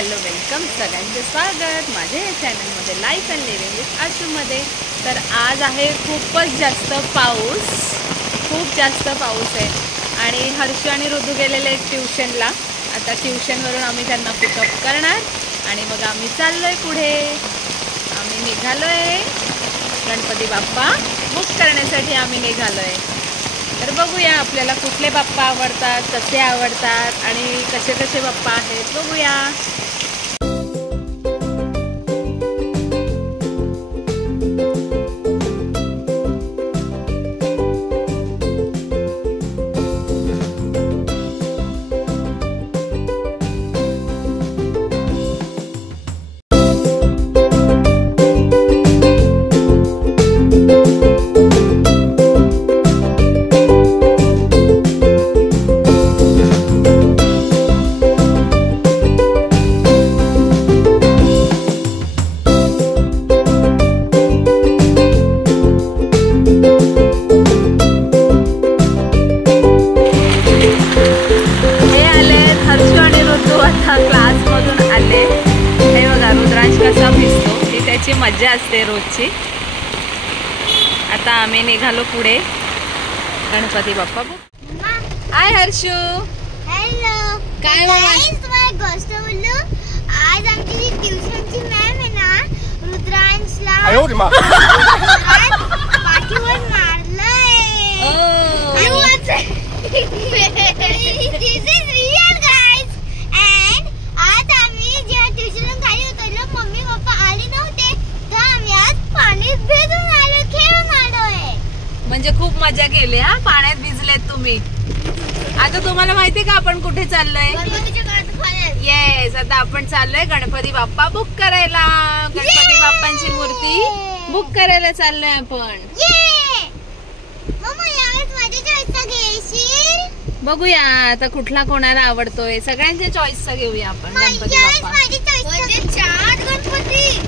Hello welcome, सगळ्यांचे स्वागत माझ्या या चॅनलमध्ये लाईफ अँड लिव्हिंग विथ आशूमध्ये। तर आज आहे खूपच जास्त पाऊस, खूप जास्त पाऊस आहे आणि हर्षू आणि ऋतू गेलेले आहेत ट्यूशनला। आता ट्यूशनवरून आम्ही त्यांना पिकअप करणार आणि मग आम्ही चाललोय पुढे। आम्ही निघालोय गणपती बाप्पा बुक करण्यासाठी, आम्ही निघालोय। तर बघूया आपल्याला कुठले बाप्पा आवडतात, कसे आवडतात आणि कसे कसे बाप्पा आहेत बघूया। क्लासमधून आले, हे बघा रुद्रांश कसा भिजतो, ही त्याची मज्जा असते रोजची। आता आम्ही निघालो पुढे गणपती बाप्पा। हाय हर्षू। हॅलो। काय तुम्हाला गोष्ट बोलू, आज आमची जी ट्यूशनची मॅम आहे ना, रुद्रांशला पाठीवर मारलंय। मम्मी पप्पा आले नव्हते तर आम्ही आज पाण्यात भिजून आलो, खेळून आलोय। म्हणजे खूप मजा केली हा, पाण्यात भिजलेत तुम्ही। आता तुम्हाला माहिती का आपण कुठे चाललोय? गणपतीच्या कारखान्यात। येस, आता आपण चाललोय गणपती बाप्पा बुक करायला। गणपती बाप्पांची मूर्ती बुक करायला चाललोय आपण। मम्मा यावेळेस माझ्या चॉईसचा घेशील? बघूया आता कुठला कोणाला आवडतोय, सगळ्यांच्या चॉईसचा घेऊया आपण गणपती बाप्पा। माझी चॉईसचा 4 गणपती।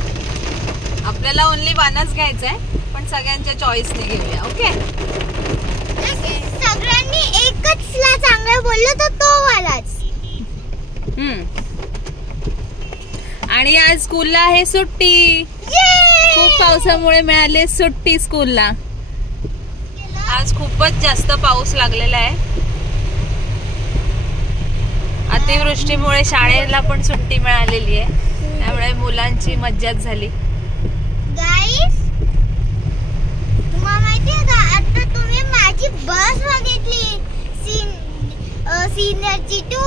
आपल्याला ओनली वनच घ्यायचंय, पण सगळ्यांच्या चॉईसने घेऊया। ओके, सगळ्यांनी एकच ला चांगलं बोललो तर तो वालाच। आणि आज स्कूलला आहे सुट्टी, खूप पावसामुळे मिळाली सुट्टी स्कूलला। आज खूपच जास्त पाऊस लागलेला आहे, अतिवृष्टीमुळे शाळेला पण सुट्टी मिळालेली आहे, त्यामुळे मुलांची मज्जाच झाली। गाईस, तुम्हाला माहितीये का आता तुम्ही माझी बस बघितली, सीनियरची 2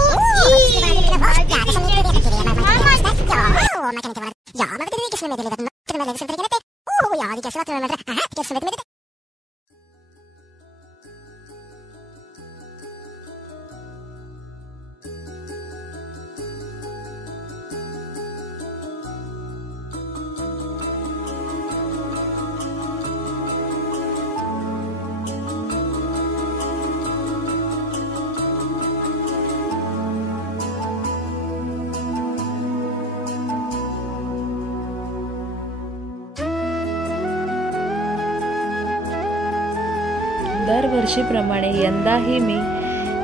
दरवर्षीप्रमाणे यंदाही मी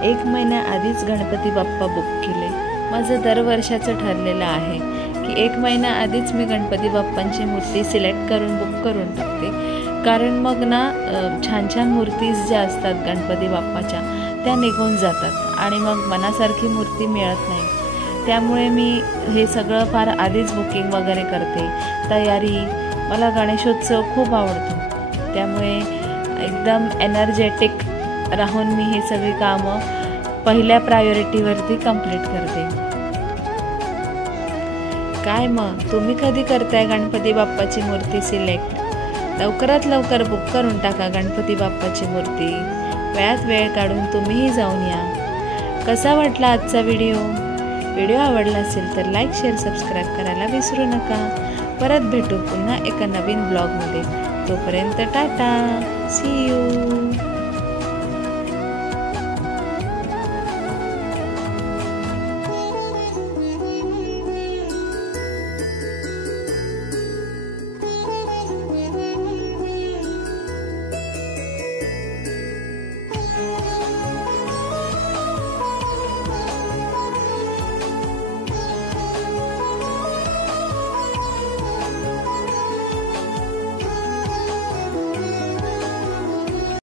1 महिना आधीच गणपती बाप्पा बुक केले। माझं दरवर्षाचं ठरलेलं आहे की 1 महिना आधीच मी गणपती बाप्पांची मूर्ती सिलेक्ट करून बुक करून टाकते, कारण मग ना छान छान मूर्तीज ज्या असतात गणपती बाप्पाच्या त्या निघून जातात आणि मग मनासारखी मूर्ती मिळत नाही। त्यामुळे मी हे सगळं फार आधीच बुकिंग वगैरे करते, तयारी। मला गणेशोत्सव खूप आवडतो, त्यामुळे एकदम एनर्जेटिक राहून मी ही सगळी कामं पहिल्या प्रायोरिटीवरती कंप्लीट करते। काय मग तुम्ही कधी करताय गणपती बाप्पाची मूर्ती सिलेक्ट? लवकरात लवकर बुक करून टाका गणपती बाप्पाची मूर्ती, वेळात वेळ काढून तुम्हीही जाऊन या। कसा वाटला आजचा व्हिडिओ आवडला असेल तर लाईक, शेअर, सबस्क्राईब करायला विसरू नका। परत भेटू पुन्हा एका नवीन ब्लॉगमध्ये, तोपर्यंत टाटा, सी यू।